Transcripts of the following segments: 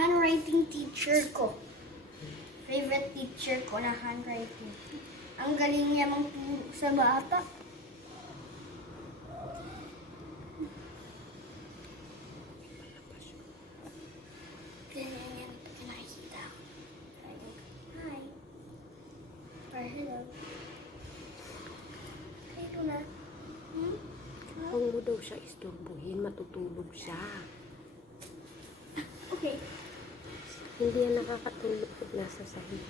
handwriting teacher ko. Favorite teacher ko na handwriting. Ang galing niya magturo sa bata. Ganyan yan. Nakikita ko. Hi. Or hello. Kayo na. Huwag mo daw siya istorbohin, matutulog siya. Okay. Hindi yan nakakatulog pag nasa sahig.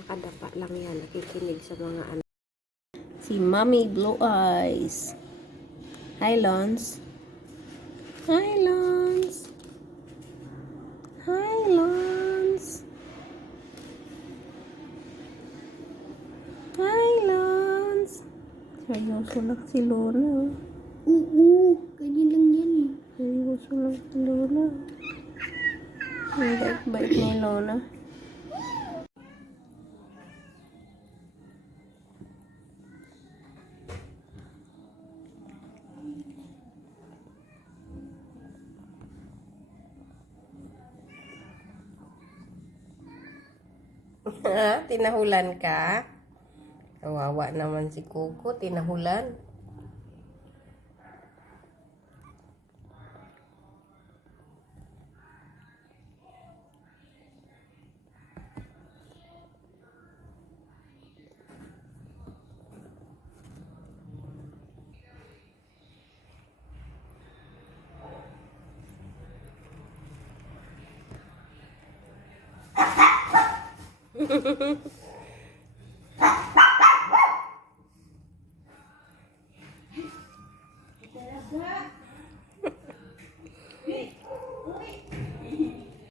Nakadapa lang yan, nakikinig sa mga anak. Si Mommy Blue Eyes. Hi, Lons. Hi, Lons. Hi, Lons. Hi, Lons. Seryoso lang si Lola. Oo, ganyan lang yan eh. Seryoso lang si Lola. Ang bait-bait ni Lola. Tinahulan ka? Kawawa naman si Coco, tinahulan.